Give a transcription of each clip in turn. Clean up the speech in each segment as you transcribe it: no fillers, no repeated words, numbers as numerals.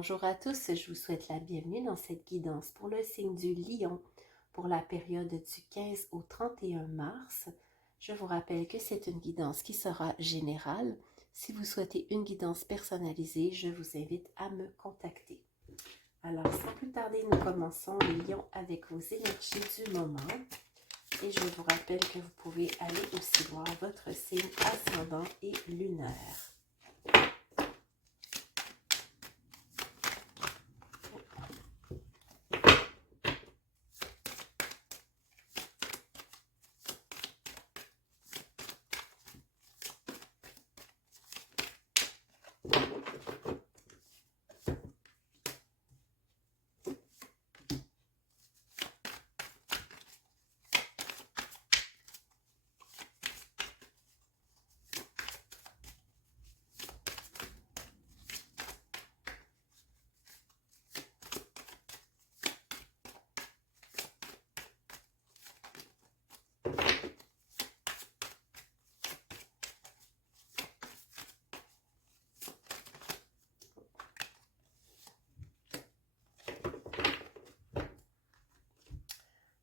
Bonjour à tous, je vous souhaite la bienvenue dans cette guidance pour le signe du Lion pour la période du 15 au 31 mars. Je vous rappelle que c'est une guidance qui sera générale. Si vous souhaitez une guidance personnalisée, je vous invite à me contacter. Alors, sans plus tarder, nous commençons les lions avec vos énergies du moment. Et je vous rappelle que vous pouvez aller aussi voir votre signe ascendant et lunaire.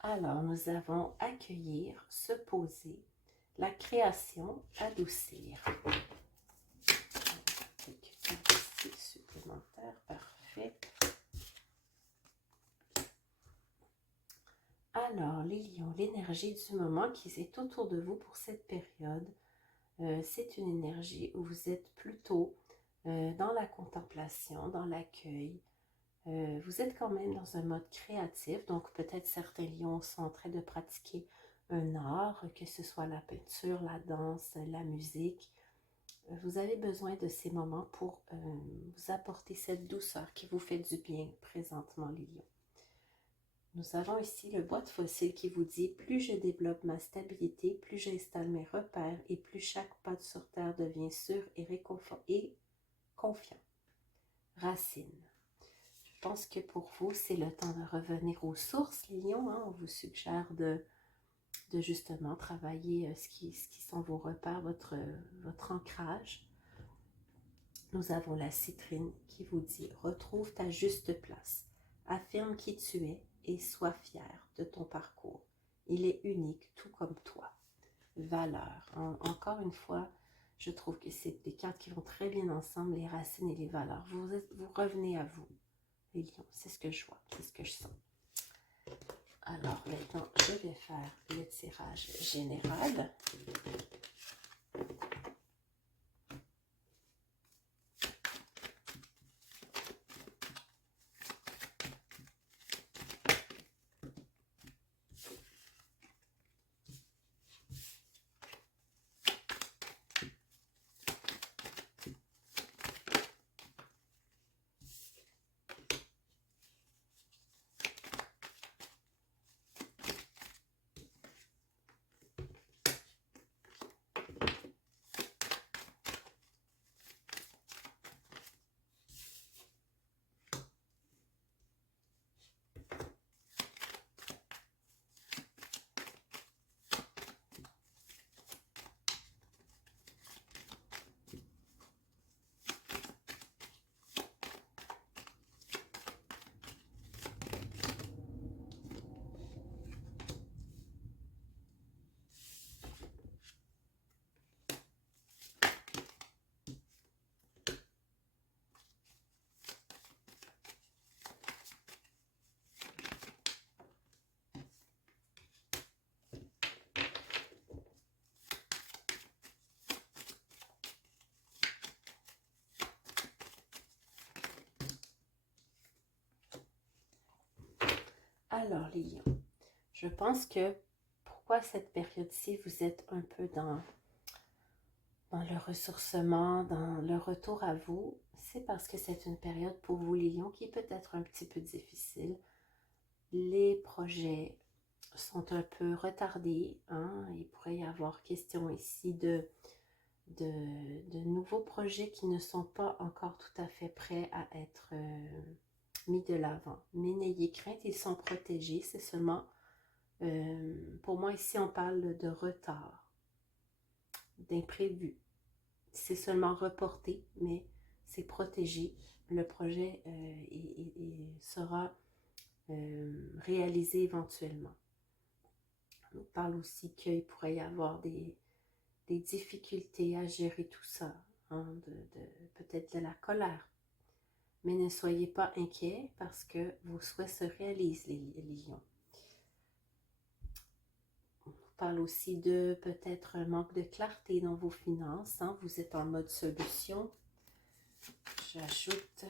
Alors, nous avons accueillir, se poser, la création, adoucir. Quelques cartes ici supplémentaires, parfait. Alors, les lions, l'énergie du moment qui est autour de vous pour cette période, c'est une énergie où vous êtes plutôt dans la contemplation, dans l'accueil. Vous êtes quand même dans un mode créatif, donc peut-être certains lions sont en train de pratiquer un art, que ce soit la peinture, la danse, la musique. Vous avez besoin de ces moments pour vous apporter cette douceur qui vous fait du bien présentement, les lions. Nous avons ici le boîte fossile qui vous dit « Plus je développe ma stabilité, plus j'installe mes repères et plus chaque patte sur terre devient sûre et confiant. » Racine. Je pense que pour vous, c'est le temps de revenir aux sources, les lions. On vous suggère de justement travailler ce qui sont vos repères, votre ancrage. Nous avons la citrine qui vous dit « Retrouve ta juste place, affirme qui tu es et sois fier de ton parcours. Il est unique, tout comme toi. » Valeurs. Encore une fois, je trouve que c'est des cartes qui vont très bien ensemble, les racines et les valeurs. Vous revenez à vous, les lions. C'est ce que je vois, c'est ce que je sens. Alors maintenant, je vais faire le tirage général. Alors les lions, je pense que pourquoi cette période-ci, vous êtes un peu dans le ressourcement, dans le retour à vous, c'est parce que c'est une période pour vous les lions qui peut être un petit peu difficile. Les projets sont un peu retardés. Il pourrait y avoir question ici de nouveaux projets qui ne sont pas encore tout à fait prêts à être mis de l'avant. Mais n'ayez crainte, ils sont protégés. C'est seulement, pour moi ici, on parle de retard, d'imprévu. C'est seulement reporté, mais c'est protégé. Le projet sera réalisé éventuellement. On parle aussi qu'il pourrait y avoir des difficultés à gérer tout ça, hein, peut-être de la colère. Mais ne soyez pas inquiets parce que vos souhaits se réalisent, les lions. On parle aussi de peut-être un manque de clarté dans vos finances. Hein. Vous êtes en mode solution. J'ajoute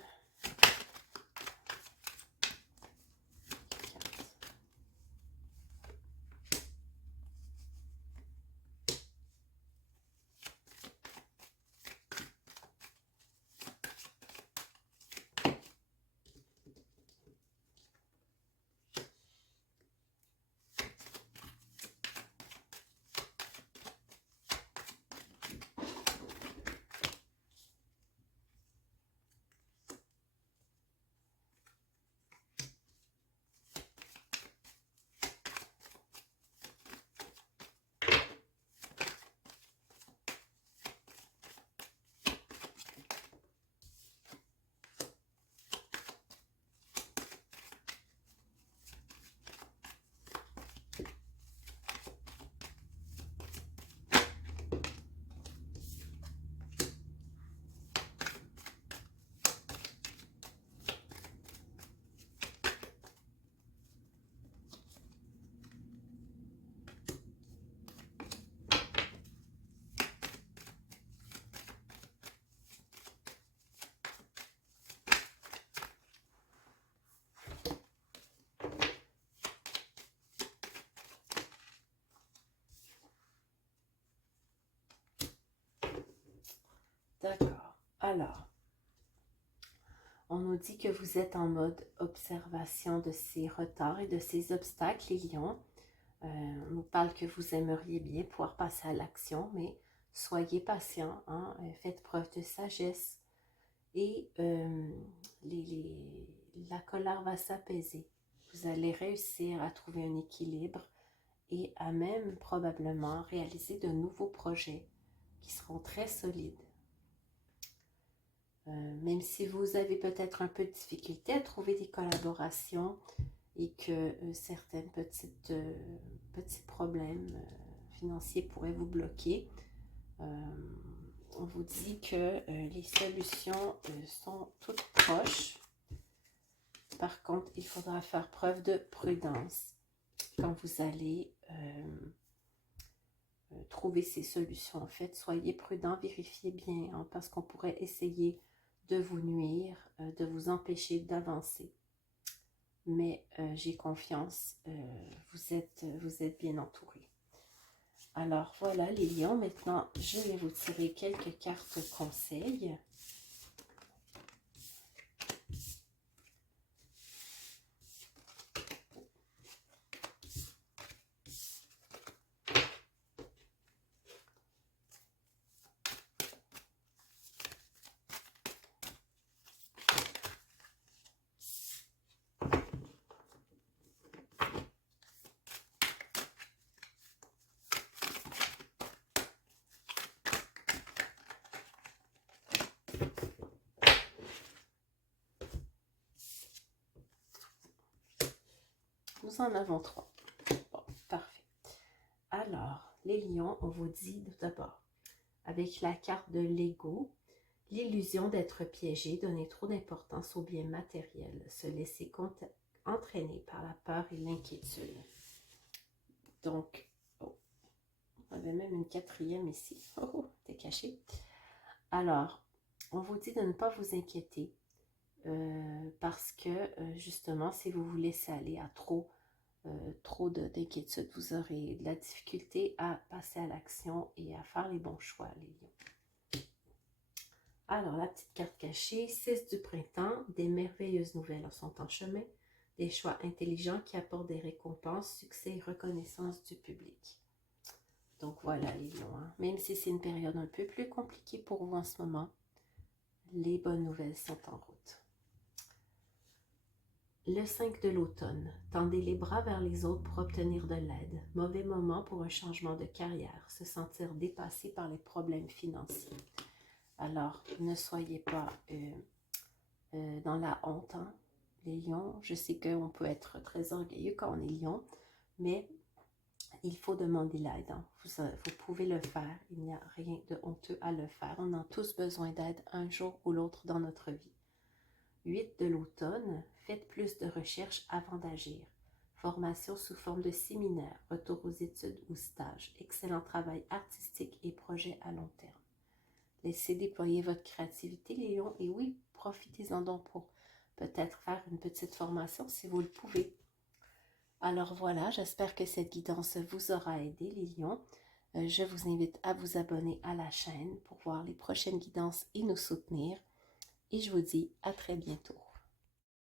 d'accord. Alors, on nous dit que vous êtes en mode observation de ces retards et de ces obstacles, les lions. On nous parle que vous aimeriez bien pouvoir passer à l'action, mais soyez patient, hein, faites preuve de sagesse et la colère va s'apaiser. Vous allez réussir à trouver un équilibre et à même probablement réaliser de nouveaux projets qui seront très solides. Même si vous avez peut-être un peu de difficulté à trouver des collaborations et que certains petits problèmes financiers pourraient vous bloquer, on vous dit que les solutions sont toutes proches. Par contre, il faudra faire preuve de prudence quand vous allez trouver ces solutions. En fait, soyez prudent, vérifiez bien, hein, parce qu'on pourrait essayer de vous nuire, de vous empêcher d'avancer. Mais j'ai confiance, vous êtes bien entouré. Alors voilà les lions, maintenant je vais vous tirer quelques cartes conseils. Nous en avons 3. Bon, parfait. Alors, les lions, on vous dit d'abord, avec la carte de l'ego, l'illusion d'être piégé, donner trop d'importance aux biens matériels, se laisser entraîner par la peur et l'inquiétude. Donc, oh, on avait même une 4e ici. Oh, t'es caché. Alors, on vous dit de ne pas vous inquiéter parce que justement, si vous vous laissez aller à trop d'inquiétude, vous aurez de la difficulté à passer à l'action et à faire les bons choix, les lions. Alors, la petite carte cachée, 6 du printemps, des merveilleuses nouvelles sont en chemin, des choix intelligents qui apportent des récompenses, succès et reconnaissance du public. Donc voilà les lions, hein. Même si c'est une période un peu plus compliquée pour vous en ce moment, les bonnes nouvelles sont en route. Le 5 de l'automne, tendez les bras vers les autres pour obtenir de l'aide. Mauvais moment pour un changement de carrière, se sentir dépassé par les problèmes financiers. Alors, ne soyez pas dans la honte, hein, les lions. Je sais qu'on peut être très orgueilleux quand on est lion, mais il faut demander l'aide. Hein. Vous pouvez le faire. Il n'y a rien de honteux à le faire. On a tous besoin d'aide un jour ou l'autre dans notre vie. 8 de l'automne, faites plus de recherches avant d'agir. Formation sous forme de séminaire, retour aux études ou stages, excellent travail artistique et projet à long terme. Laissez déployer votre créativité, les lions, et oui, profitez-en donc pour peut-être faire une petite formation si vous le pouvez. Alors voilà, j'espère que cette guidance vous aura aidé, les lions. Je vous invite à vous abonner à la chaîne pour voir les prochaines guidances et nous soutenir. Et je vous dis à très bientôt.